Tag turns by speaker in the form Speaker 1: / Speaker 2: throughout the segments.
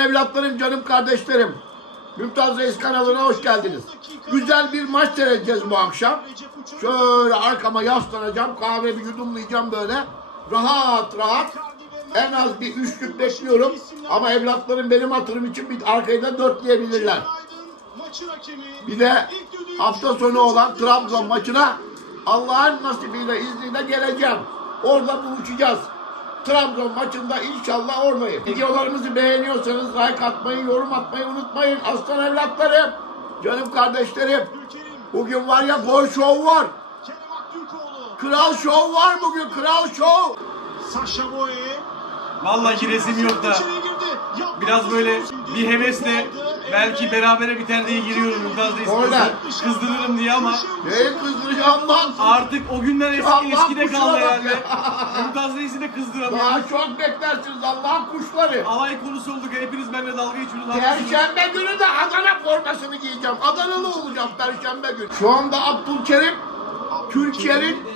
Speaker 1: evlatlarım, canım kardeşlerim. Mümtaz Reis kanalına hoş geldiniz. Güzel bir maç seyredeceğiz bu akşam. Şöyle arkama yaslanacağım, kahve bir yudumlayacağım böyle. Rahat rahat. En az bir üçlük bekliyorum. Ama evlatlarım benim hatırım için bir arkayı da dörtleyebilirler. Bir de hafta sonu olan Trabzon maçına Allah'ın nasibiyle izniyle geleceğim. Orada buluşacağız. Trabzon maçında inşallah oradayım. Videolarımızı beğeniyorsanız like atmayı, yorum atmayı unutmayın. Aslan evlatlarım, canım kardeşlerim. Bugün var ya gol şov var. Kral şov var bugün, kral şov. Saşa
Speaker 2: Boye. Vallahi giresim yok da biraz böyle bir hevesle belki berabere biter diye giriyorum Mümtaz Reis kızı- kızdırırım diye ama
Speaker 1: Neyi kızdıracağım lan?
Speaker 2: artık o günler eski, Allah eskide kusura kaldı bak. Mümtaz Reis'i de kızdıramıyorum.
Speaker 1: Daha çok beklersiniz Allah'ın kuşları.
Speaker 2: Alay konusu olduk hepiniz benimle dalga geçiyorsunuz.
Speaker 1: haklısınız. Perşembe günü de Adana formasını giyeceğim. Adanalı olacağım Perşembe günü. Şu anda Abdülkerim Türkiye'nin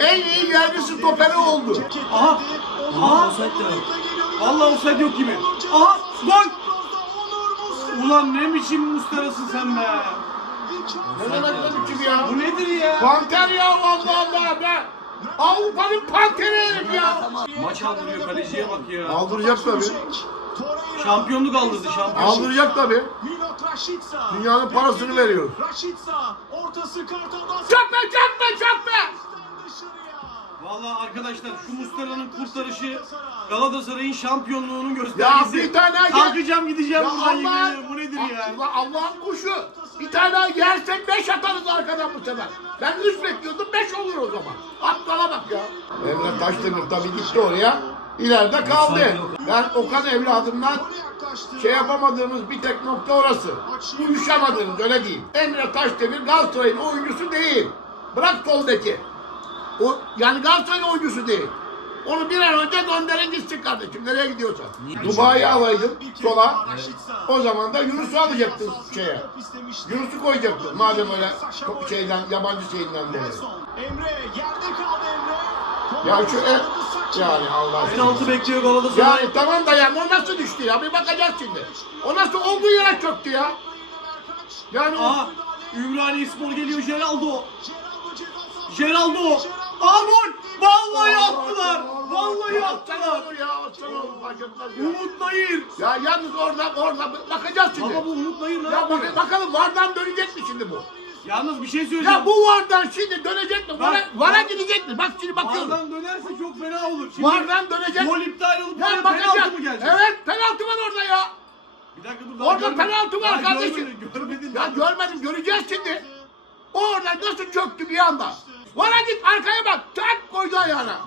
Speaker 1: en iyi yerli stoperi oldu.
Speaker 2: Aha! Aha! Vallahi offside yok gibi. Aha! Gol! Ulan ne biçim mustarasın sen be? Ne demek biçim ya? Bu nedir ya?
Speaker 1: Panter ya Allah Allah be. Avrupa'nın panteri herif ya.
Speaker 2: Maç aldırıyor kaleciye bak ya.
Speaker 1: Aldıracak tabii. Şampiyonluk aldırdı şampiyon. Aldıracak tabii. Dünyanın parasını veriyor. Raşitsa
Speaker 2: ortası kartaldan Çakma çakma çakma. Vallahi arkadaşlar şu Mustara'nın kurtarışı Galatasaray'ın şampiyonluğunun Ya göstergesi. bir tane gel. Kalkacağım gideceğim Ya buradan ederim. Bu nedir ya?
Speaker 1: Allah, Allah'ın kuşu. Bir tane daha yersek beş atarız arkadan bu sefer. Ben üç bekliyordum beş olur o zaman. Aptala bak ya. Emre Taşdemir tabii gitti oraya. İleride kaldı. Ben Okan evladımdan şey yapamadığımız bir tek nokta orası. Uyuşamadığımız öyle diyeyim. Emre Taşdemir Galatasaray'ın oyuncusu değil. Bırak soldaki. O, yani Galatasaray'ın oyuncusu değil. Onu bir an önce gönderin gitsin kardeşim. Nereye gidiyorsan. Dubai'yi alaydın sola. O zaman da Yunus'u alacaktın şeye. Yunus'u koyacaktın. Madem öyle çok şeyden, yabancı şeyinden dolayı. Emre yerde kaldı Emre. Ya şu e, yani Allah aşkına. Penaltı
Speaker 2: bekliyor Galatasaray.
Speaker 1: Yani tamam da yani o nasıl düştü ya? Bir bakacağız şimdi. O nasıl olduğu yere çöktü ya?
Speaker 2: Yani o... Aha! Ümraniye Spor geliyor Geraldo. Geraldo. Aa gol! Vallahi attılar. Vallahi attılar. olur ya, aslan olur. Fark etmez ya. Umut Nayır.
Speaker 1: Ya yalnız orada, orada bakacağız şimdi. Ama
Speaker 2: bu Umut Nayır ne Ya
Speaker 1: yapıyor? bak, bakalım vardan dönecek mi şimdi bu?
Speaker 2: Yalnız bir şey söyleyeceğim. Ya bu
Speaker 1: vardan şimdi dönecek mi? Vara, Bak- vara gidecek mi? Bak şimdi bakıyorum. Vardan
Speaker 2: dönerse çok fena olur.
Speaker 1: Şimdi Vardan dönecek. Gol
Speaker 2: iptal olup Ya penaltı mı gelecek?
Speaker 1: Evet penaltı var orada ya. Bir dakika dur. daha Orada görmedim. penaltı var Daha kardeşim. Görmedin, görmedin. Ya görmedim göreceğiz şimdi. Orada nasıl çöktü bir anda. Vara git arkaya bak. Tak koydu ayağına.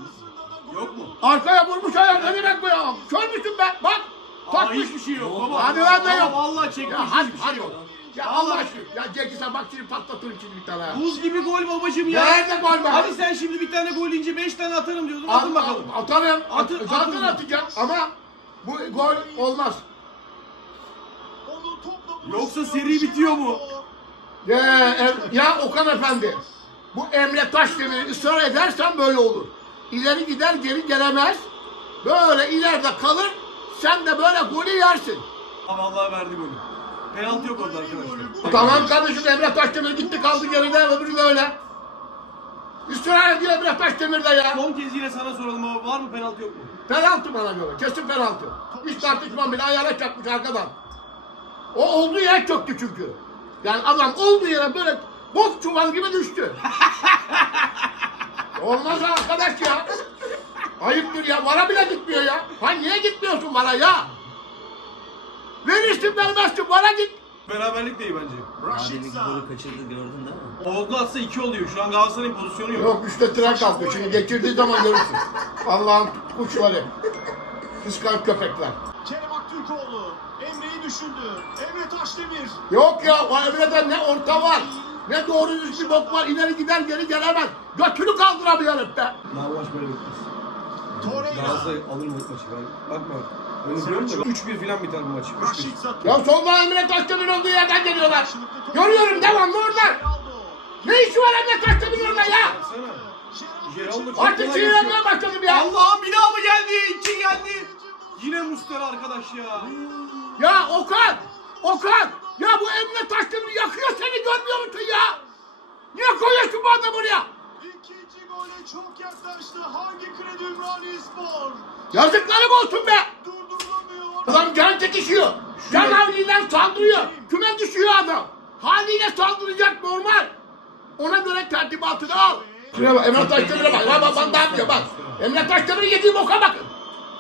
Speaker 1: Yok mu? Arkaya vurmuş ayağına ne demek bu ya? Kör müsün be? Bak.
Speaker 2: Aa, Takmış. hiçbir şey yok
Speaker 1: baba. Hadi lan Baba, yok?
Speaker 2: Vallahi çekmiş Ya hadi
Speaker 1: hiçbir şey hadi. yok. Ya Allah aşkına. Ya Cengiz Han bak şimdi patlatır şimdi bir tane. ya.
Speaker 2: Buz gibi gol babacım ya. Nerede gol be? Hadi sen şimdi bir tane gol yiyince 5 tane atarım diyordun. At- Atın bakalım.
Speaker 1: at- Atarım. At- Atın- zaten atın. atacağım ama bu gol olmaz.
Speaker 2: Yoksa seri bitiyor mu?
Speaker 1: Ya, em- ya Okan Efendi. Bu Emre Taşdemir'i ısrar edersen böyle olur. İleri gider geri gelemez. Böyle ileride kalır. Sen de böyle golü yersin.
Speaker 2: Ama vallahi verdi golü. Penaltı yok orada arkadaşlar.
Speaker 1: Tamam kardeşim Emre Taşdemir gitti kaldı geride öbürü de öyle. Israr ediyor Emre Taşdemir de ya. Son
Speaker 2: kez yine sana soralım ama var mı penaltı yok mu?
Speaker 1: Penaltı bana göre. Kesin penaltı. Hiç tartışmam bile ayağına çarpmış arkadan. O olduğu yer çöktü çünkü. Yani adam olduğu yere böyle bok çuval gibi düştü. Olmaz arkadaş ya. Ayıptır ya. Vara bile gitmiyor ya. Ha niye gitmiyorsun vara ya? Verirsin vermezsin vara git.
Speaker 2: Beraberlik de iyi bence.
Speaker 3: Adem'in golü kaçırdı gördün değil
Speaker 2: mi? Oldu atsa 2 oluyor. Şu an Galatasaray'ın pozisyonu yok. Yok
Speaker 1: üçte tren kalkıyor. Şimdi geçirdiği zaman görürsün. Allah'ın kuşları. Kıskan köpekler. Kerem Aktürkoğlu Emre'yi düşündü. Emre Taşdemir. Yok ya o Emre'de ne orta var. Ne doğru düz bir bok var. İleri gider geri gelemez. Götünü kaldıramıyor hep be.
Speaker 2: Daha maç böyle bitmez. Torreira. Galatasaray alır mı maçı ben? Bakma. Öyle biliyorum da 3-1 falan biter bu maç. 3-1.
Speaker 1: Raşitsa. Ya solda Emre Taşdemir olduğu yerden geliyorlar. Görüyorum devamlı orada. Ne işi var Emre Taşdemir orada ya? Artık sinirlenmeye başladım ya.
Speaker 2: Allah'ım bir daha mı geldi? İki geldi. Yine Mustera arkadaş ya.
Speaker 1: Ya Okan! Okan! Ya bu Emre Taşdemir yakıyor seni görmüyor musun ya? Niye koyuyorsun bu adamı oraya? İkinci gole çok yaklaştı. Hangi kredi Ümraniye Spor? Yazıklarım olsun be! Durdurulamıyor. Adam can çekişiyor. Can havliyle saldırıyor. Küme düşüyor adam. Haliyle saldıracak normal. Ona göre tertibatını al. Şuraya bak Emre Taşdemir'e bak. Ya bak ne yapıyor bak. Emre Taşdemir'in yediği boka bakın.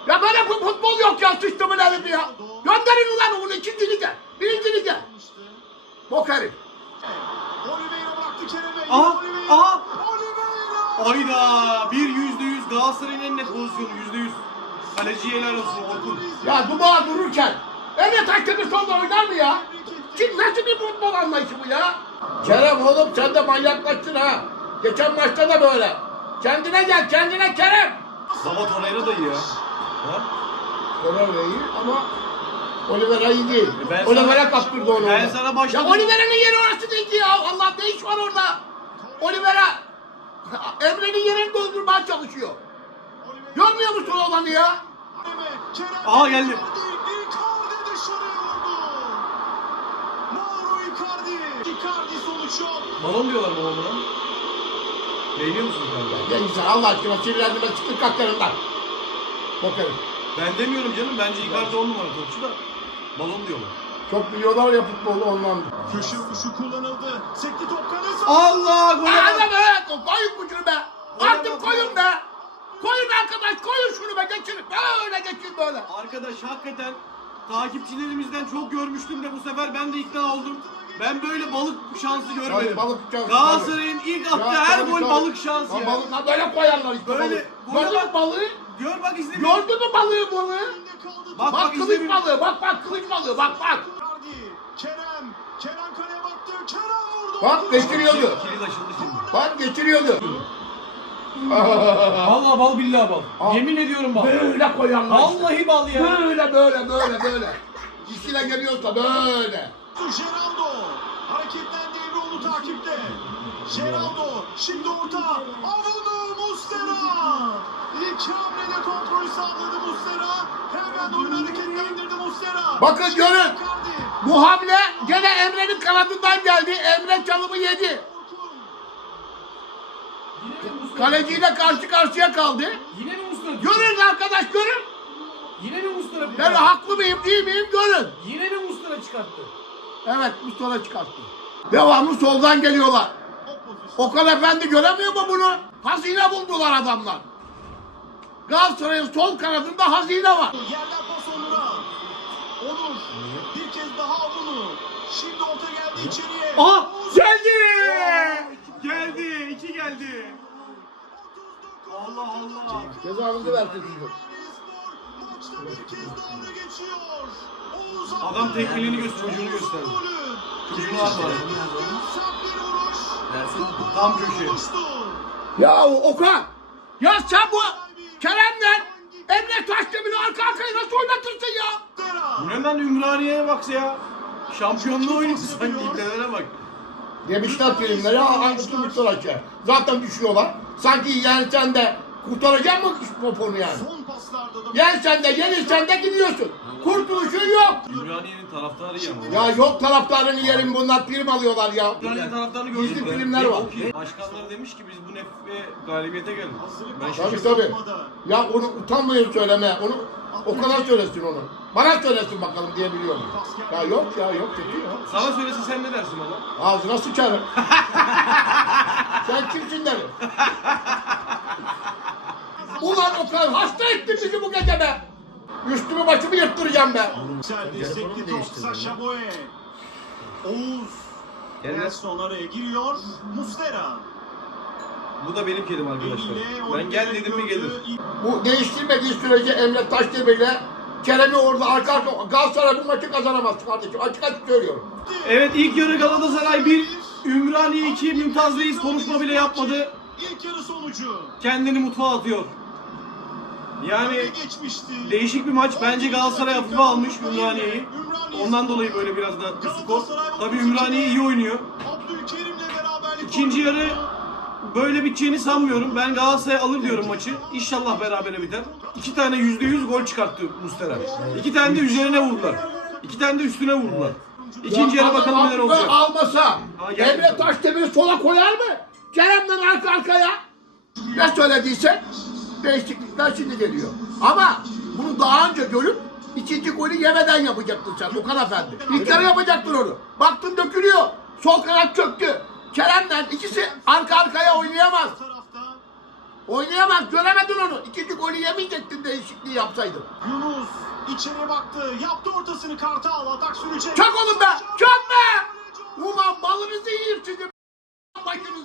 Speaker 1: Ya böyle futbol yok ya sıçtımın herif ya. Gönderin ulan onu ikinci lige. Birinci lige. Bok herif. Oliveira bıraktı
Speaker 2: Kerem'e. Aha, Oliveira. aha. Oliveira. Hayda. Bir yüzde yüz Galatasaray'ın en net pozisyonu yüzde yüz. Kaleciye helal olsun Orkun.
Speaker 1: Ya Dubois dururken Emre Taşdemir solda oynar mı ya? Kim nasıl bir futbol anlayışı bu ya? Kerem oğlum sen de manyaklaştın ha. Geçen maçta da böyle. Kendine gel kendine Kerem.
Speaker 2: Baba Torreira da iyi ya. Ha?
Speaker 1: Oliveira iyi ama Oliveira iyi değil. E ben Oliveira sana- kaptırdı onu. ben orada. sana başladım. Ya Oliveira'nın yeri orası değil ki ya. Allah ne iş var orada? Oliveira Emre'nin yerini doldurmaya çalışıyor. Görmüyor musun olanı ya? Aha, geldi. Icardi. Dışarıya vurdu.
Speaker 2: Mauro Icardi. Icardi sonuç yok. Balon diyorlar baba buna. Beğeniyor musun kanka? Ya
Speaker 1: insan Allah aşkına sinirlendirme çıktı kalplerinden. Bakarım.
Speaker 2: Ben demiyorum canım. Bence Icardi on numara topçu da. Balon diyorlar.
Speaker 1: Çok biliyorlar ya futbolu ondan. Köşe vuruşu kullanıldı. Sekti top kalesi. Allah gole Hadi bak. be! Koyun ucunu be! Artık koyun be! Koyun arkadaş koyun şunu be geçin. Böyle geçin böyle.
Speaker 2: Arkadaş hakikaten takipçilerimizden çok görmüştüm de bu sefer ben de ikna oldum. Ben böyle balık şansı görmedim. Hayır, balık şansı, Galatasaray'ın ilk attığı her gol balık şansı Ya
Speaker 1: ya. Balık böyle koyarlar işte Böyle, balık. balığı? Gör bak izle. Gördün mü balığı balığı? Bak, Bak, bak, kılıç balığı bak bak kılıç balığı bak bak. Kerem. Kerem kaleye baktı. Kerem vurdu. Bak geçiriyordu. Kilit açıldı şimdi. Bak geçiriyordu.
Speaker 2: Vallahi bal billahi bal. Al. Yemin ediyorum bal.
Speaker 1: Böyle koyarlar işte.
Speaker 2: Vallahi bal ya.
Speaker 1: Böyle böyle böyle böyle. İşine geliyorsa böyle. Geraldo. Hareketlendi Emreoğlu takipte. Geraldo. Şimdi orta. Avunu Mustera. İki hamlede kontrol sağladı Mustera. Hemen oyunu hareketlendirdi Mustera. Bakın görün. Bu hamle gene Emre'nin kanadından geldi. Emre çalımı yedi. Muslera? Kaleciyle karşı karşıya kaldı. Yine mi Muslera? Görün arkadaş görün. Yine mi Muslera? Ben haklı mıyım değil miyim görün.
Speaker 2: Yine mi Muslera çıkarttı?
Speaker 1: Evet Mustafa çıkarttı. Devamlı soldan geliyorlar. Okan Efendi göremiyor mu bunu? Hazine buldular adamlar. Galatasaray'ın sol kanadında hazine var. Yerden pas Onur'a. Onur.
Speaker 2: Bir kez daha Avunu. Şimdi orta geldi içeriye. Aha geldi. Geldi. iki geldi. Allah Allah. Cezanızı versin sizin. Spor maçta bir kez daha öne geçiyor. Oğuz Adam tekmelerini göster, çocuğunu gösterdi. Golü. Çocuğunu var bari.
Speaker 1: Versin. Tam köşe. Ya Okan. Ya sen bu Kerem'le Emre Taşdemir'i arka arkaya nasıl oynatırsın ya?
Speaker 2: Bu ne lan Ümraniye'ye bak ya. Şampiyonluğu oynuyor sanki iptalere bak.
Speaker 1: Demişler filmleri hangisi kurtaracak? Zaten düşüyorlar. Sanki yani sen de kurtaracak mı poponu yani? Son paslarda da Yensen de yenilsen de gidiyorsun. Kurtuluşun yok.
Speaker 2: Ümraniye'nin taraftarı ama.
Speaker 1: Ya yok taraftarını yerim bunlar prim alıyorlar ya.
Speaker 2: Ümraniye taraftarını Gizli
Speaker 1: gördük. filmler var.
Speaker 2: Başkanları demiş ki biz bu nefre galibiyete geldik.
Speaker 1: Tabii tabii. Ya onu utanmayın söyleme. Onu o kadar söylesin onu. Bana söylesin bakalım diye biliyorum. Ya yok ya yok
Speaker 2: kötü ya. Sana söylese sen ne dersin baba?
Speaker 1: Ağzına sıçarım. Sen kimsin derim. Ulan o kadar hasta ettin bizi bu gece be. Üstümü başımı yırttıracağım be. Güzel destekli top Saşa Boye. Oğuz.
Speaker 2: Nelson araya giriyor. Mustera. Bu da benim kedim arkadaşlar. Ben gel dedim mi gelir.
Speaker 1: Bu değiştirmediği sürece Emre Taşdemir'le Kerem'i orada arka arka Galatasaray bu maçı kazanamaz kardeşim. Açık açık söylüyorum.
Speaker 2: Evet ilk yarı Galatasaray 1, Ümraniye 2, Mümtaz Reis konuşma bile yapmadı. İlk yarı sonucu. Kendini mutfağa atıyor. Yani değişik bir maç. Bence Galatasaray hafife almış Ümraniye'yi. Ondan dolayı böyle biraz da bir skor. Tabii Ümraniye iyi oynuyor. İkinci yarı böyle biteceğini sanmıyorum. Ben Galatasaray alır diyorum maçı. İnşallah berabere biter. iki tane yüzde yüz gol çıkarttı Mustera. İki tane de üzerine vurdular. İki tane de üstüne vurdular.
Speaker 1: İkinci yarı Ya bakalım neler olacak. almasa Ha, gel. Emre Taşdemir'i sola koyar mı? Kerem'den arka arkaya. Ne söylediyse değişiklikler şimdi geliyor. Ama bunu daha önce görüp ikinci golü yemeden yapacaktın sen Okan Efendi. İlk yarı yapacaktın onu. Baktın dökülüyor. Sol kanat çöktü. Kerem'den ikisi arka arkaya oynayamaz. Oynayamaz. Göremedin onu. İkinci golü yemeyecektin değişikliği yapsaydın. Yunus içeriye baktı. Yaptı ortasını Kartal. Atak sürecek. Çak oğlum be! Çak be!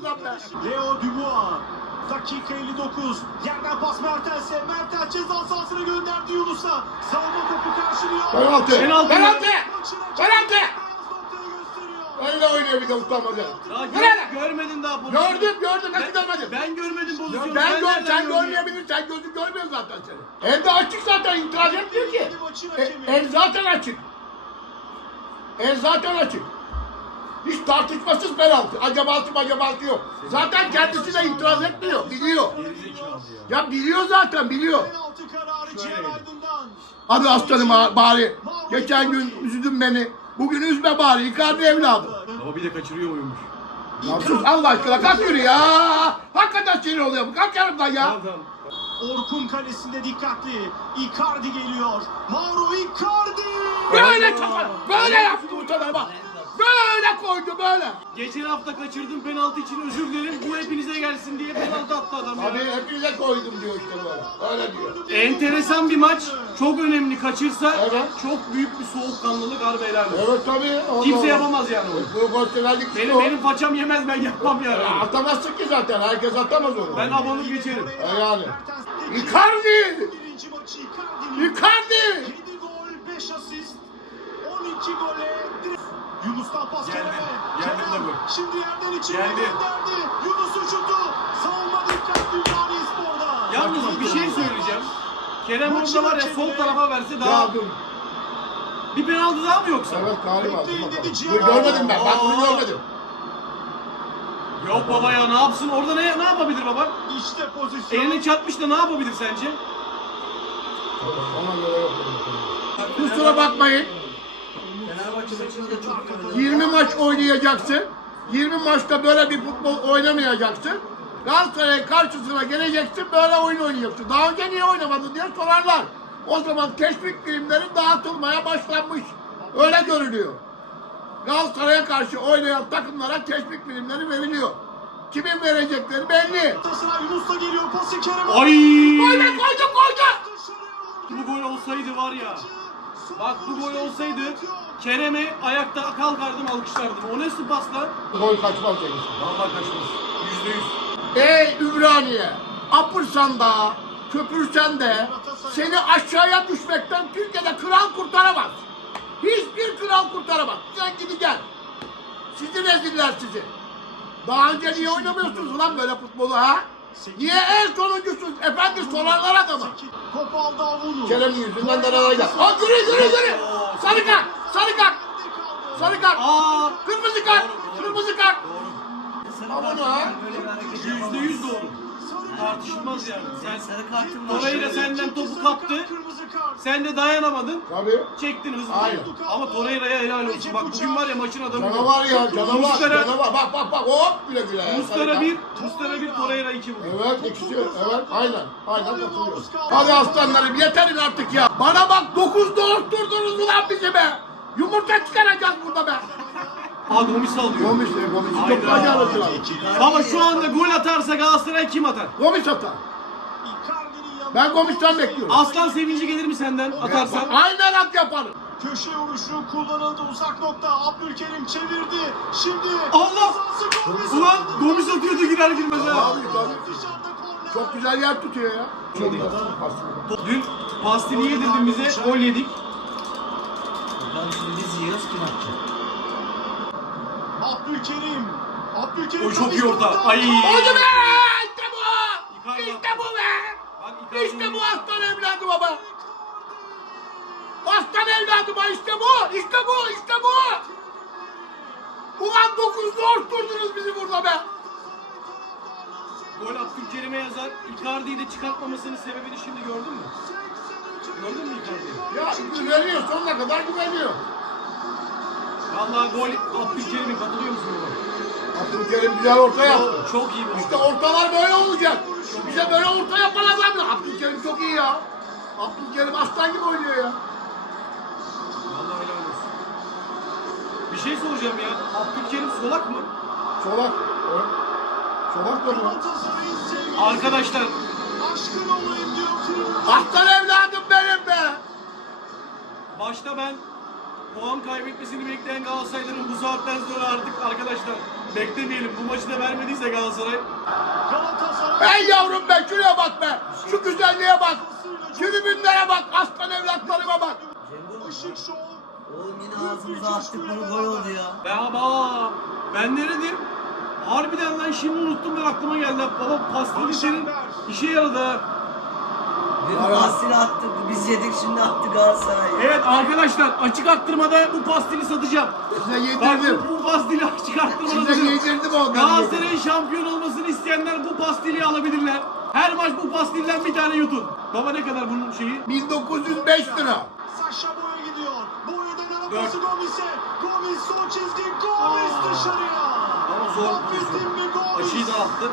Speaker 1: Leo Dubois. Dakika 59. Yerden pas Mertens'e. Mertens ceza sahasına gönderdi Yunus'a. Savunma topu karşılıyor. Penaltı! Penaltı. Penaltı! Penaltı! Öyle oynuyor bir de utanmadı.
Speaker 2: Nerede? gör, görmedin daha
Speaker 1: pozisyonu. Gördüm gördüm
Speaker 2: nasıl görmedim? Ben görmedim pozisyonu. ben
Speaker 1: gör, nereden sen görmeyebilirsin, sen gözün görmüyor zaten seni. Evde açık zaten, itiraz etmiyor ki. E, el zaten açık. El zaten açık. Hiç tartışmasız penaltı. Acabası acabası yok. Zaten kendisi de itiraz etmiyor, biliyor. Ya. Biliyor zaten, biliyor. Penaltı kararı Cihan Şöyle. Aydın'dan. Hadi aslanım ha- bari. Geçen gün üzdün beni. Bugün üzme bari. Icardi evladım.
Speaker 2: Baba bir de kaçırıyor oyunmuş.
Speaker 1: Ya sus Allah aşkına kalk yürü ya. Hakikaten sinir oluyor bu. Kalk yanımdan ya. Tamam
Speaker 4: tamam. Orkun kalesinde dikkatli. Icardi geliyor. Mauro Icardi.
Speaker 1: Böyle kafa. Böyle yaptı bu tarafa bak. Böyle koydu böyle.
Speaker 2: Geçen hafta kaçırdığım penaltı için özür dilerim. Bu hepinize gelsin diye penaltı attı adam ya.
Speaker 1: Abi hepinize koydum diyor işte böyle. Öyle diyor.
Speaker 2: Enteresan bir maç. Çok önemli. Kaçırsa Evet. çok büyük bir soğukkanlılık harbi helal olsun. Evet tabii. Allah Kimse Allah. yapamaz yani onu. Bu profesyonellik işte Benim, o. benim façam yemez ben yapmam yani. Ya
Speaker 1: Atamazsın ki zaten. Herkes atamaz onu. Ben
Speaker 2: abanır geçerim. E yani.
Speaker 1: Icardi! Birinci maçı Icardi'nin. Icardi! 7 gol, 5 asist. 12 gole. direkt- Yunus'tan pas Geldi. Kerem'e. Geldi
Speaker 2: Kerem de bu. Şimdi yerden içeriye Geldi. gönderdi. Yunus'un şutu. Savunma dikkatli Ümraniye Spor'da. Yalnız bir şey söyleyeceğim. Kerem orada var ya sol tarafa verse daha Ya dur. bir penaltı daha mı yoksa? Evet
Speaker 1: galiba. Dur görmedim ben. Ben bunu görmedim.
Speaker 2: Yok baba ya ne yapsın orada ne ne yapabilir baba? İşte pozisyon. Elini çarpmış da ne yapabilir sence?
Speaker 1: Kusura bakmayın. Fenerbahçe maçında da çok iyi oynadı. 20 maç oynayacaksın. 20 maçta böyle bir futbol oynamayacaksın. Galatasaray'ın karşısına geleceksin böyle oyun oynayacaksın. Daha önce niye oynamadın diye sorarlar. O zaman teşvik primleri dağıtılmaya başlanmış. Öyle görünüyor. Galatasaray'a karşı oynayan takımlara teşvik primleri veriliyor. Kimin verecekleri belli. Yunus'la geliyor. Pası Kerem'e. Ay!
Speaker 2: Koydu koydu koydu. Bu gol olsaydı var ya. Bak bu gol olsaydı Kerem'e ayakta kalkardım alkışlardım. O nasıl pas lan?
Speaker 1: Gol kaçmaz demiş. Vallahi kaçmaz. Yüzde yüz. Ey Ümraniye! Apırsan da, köpürsen de seni aşağıya düşmekten Türkiye'de kral kurtaramaz. Hiçbir kral kurtaramaz. Sen gideceksin. Sizi reziller sizi. Daha önce niye oynamıyorsunuz lan böyle futbolu ha? Niye en sonuncusunuz? Efendi sorarlar adama. Top aldı Avunu. Kerem'in yüzünden nereye gel? Aa yürü yürü yürü! Sarı kart! Sarı kart! Sarı kart! Aa! Kırmızı kart! Kırmızı kart!
Speaker 2: Bir hareket Yüzde yüz doğru. Tartışılmaz yani. Sen sarı kartın var. Torreira senden topu kaptı. Sen de dayanamadın. Tabii. Çektin hızlı. Aynen. Ama Torreira'ya helal olsun. Bak bugün var ya maçın adamı.
Speaker 1: Canavar ya canavar Mustara- canavar. Bak bak bak hop
Speaker 2: güle güle. Mustara bir, Mustara bir, Torreira iki bugün.
Speaker 1: Evet ikisi evet aynen aynen katılıyorum. Hadi aslanlarım yeterin artık ya. Bana bak 9 doğurtturdunuz ulan bizi be. Yumurta çıkaracağız burada be.
Speaker 2: Aa Gomis alıyor.
Speaker 1: Gomis de Gomis çok Hayda. başarılı lan.
Speaker 2: Baba şu anda gol atarsa Galatasaray kim atar?
Speaker 1: Gomis atar. Ben Gomis'ten bekliyorum.
Speaker 2: Aslan sevinci gelir mi senden atarsan?
Speaker 1: Aynen at yaparım. Köşe vuruşu kullanıldı uzak nokta.
Speaker 2: Abdülkerim çevirdi. Şimdi Allah! cezası Gomis Ulan. Gomis atıyordu girer girmez ha. Abi tabii.
Speaker 1: Dışarıda korner. Çok güzel yer tutuyor ya.
Speaker 2: Dün pastili yedirdin bize, gol yedik. Lan şimdi biz
Speaker 1: yiyoruz kim attı? Abdülkerim.
Speaker 2: Abdülkerim. O çok iyi iskonto. Ay. Oldu
Speaker 1: be! İşte bu! Icardi İşte bu be! Bak İşte bu aslan evladı baba! Aslan evladı baba işte bu! İşte bu! İşte bu! Ulan dokuz doğurtturdunuz bizi burada be!
Speaker 2: Gol Abdülkerim'e yazar. Icardi'yi de çıkartmamasının sebebini şimdi gördün mü? Gördün mü Icardi'yi?
Speaker 1: Ya güveniyor sonuna kadar güveniyor.
Speaker 2: Vallahi gol Abdülkerim'in katılıyor musun
Speaker 1: buna? Abdülkerim güzel orta yaptı. Çok iyi bir İşte orta. ortalar böyle olacak. Bize böyle orta yapan adam ya. Abdülkerim çok iyi ya. Abdülkerim aslan gibi oynuyor ya. Vallahi
Speaker 2: helal olsun. Bir şey soracağım ya. Abdülkerim solak mı?
Speaker 1: Solak. Evet. Solak da mı?
Speaker 2: Arkadaşlar aşkın
Speaker 1: olayım diyor. Aslan evladım benim be.
Speaker 2: başta ben puan kaybetmesini bekleyen Galatasarayların bu saatten sonra artık arkadaşlar beklemeyelim. Bu maçı da vermediyse Galatasaray
Speaker 1: Galatasaray Hey yavrum be şuraya bak be. Şu güzelliğe bak. Tribünlere bak. Aslan evlatlarıma bak. Işık Şov. Oğlum
Speaker 2: yine ağzımıza attık bunu gol oldu ya. Ya baba ben ne dedim? Harbiden lan şimdi unuttum ben aklıma geldi. Baba senin işe yaradı
Speaker 3: pastili attık. Biz yedik şimdi attı Galatasaray.
Speaker 2: Evet arkadaşlar açık arttırmada bu pastili satacağım.
Speaker 1: Size Bak yedirdim.
Speaker 2: bu, bu pastili açık arttırmada Size satacağım.
Speaker 1: yedirdim onları.
Speaker 2: Galatasaray'ın şampiyon olmasını isteyenler bu pastili alabilirler. Her maç bu pastilden bir tane yutun. Baba ne kadar bunun şeyi?
Speaker 1: 1905 lira. Saşa Boya gidiyor. Boya'dan arabası Gomis'e. Gomis son çizgi. Gomis Aa. dışarıya. Ama zor Affettin mi Gomis? Açıyı da attı.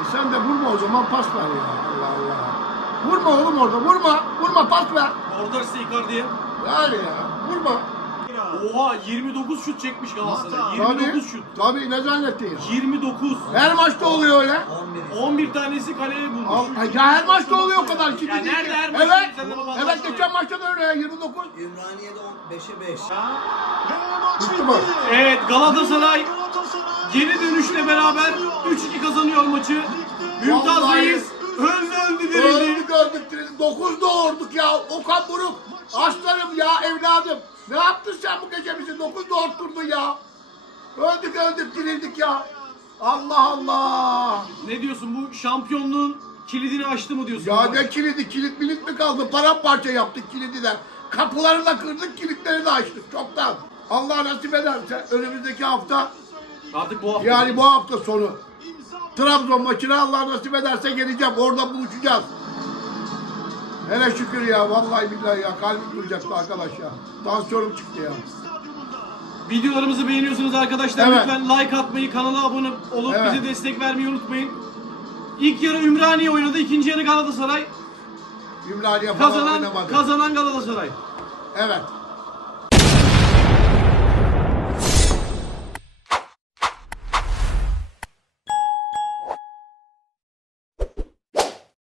Speaker 1: E sen de vurma o zaman pas ver ya. Allah Allah. Vurma oğlum orada. Vurma. Vurma pas ver.
Speaker 2: Orta işte Icardi'ye.
Speaker 1: Yani ya. Vurma.
Speaker 2: Oha 29 şut çekmiş Galatasaray. Tabii. 29 şut.
Speaker 1: Tabii ne zannettin ya.
Speaker 2: 29.
Speaker 1: Her maçta oluyor öyle.
Speaker 2: 11. 11 tanesi kaleye bulmuş.
Speaker 1: Al- Ya her maçta oluyor o kadar. Ya değil nerede ki. her maçta Evet. sen de baba Evet geçen maçta da öyle ya. 29. Ümraniye'de 5'e 5.
Speaker 2: Ve maç Bitti bitti. mi? Evet Galatasaray geri dönüşle beraber 3-2 kazanıyor maçı. Mümtaz Vallahi- Reis öldü öldü dirildi.
Speaker 1: Öldük öldük dirildik. 9 doğurduk ya. Okan Buruk. Aslanım ya evladım. Ne yaptın sen bu gece bizi? 9 doğurtturdun ya. Öldük öldük dirildik ya. Allah Allah.
Speaker 2: Ne diyorsun bu şampiyonluğun kilidini açtı mı diyorsun? Ya
Speaker 1: ne kilidi? Kilit milit mi kaldı? Paramparça yaptık kilidi de. Kapılarını da kırdık, kilitleri de açtık çoktan. Allah nasip ederse önümüzdeki hafta Artık bu hafta. yani bu hafta sonu Trabzon maçına Allah nasip ederse geleceğim. Orada buluşacağız. Hele şükür ya vallahi billahi ya kalbim duracaktı arkadaş ya. Tansiyonum çıktı ya.
Speaker 2: Videolarımızı beğeniyorsunuz arkadaşlar. Evet. Lütfen like atmayı, kanala abone olup Evet. bize destek vermeyi unutmayın. İlk yarı Ümraniye oynadı, ikinci yarı Galatasaray.
Speaker 1: Ümraniye falan Kazanan oynamadı.
Speaker 2: kazanan Galatasaray.
Speaker 1: Evet.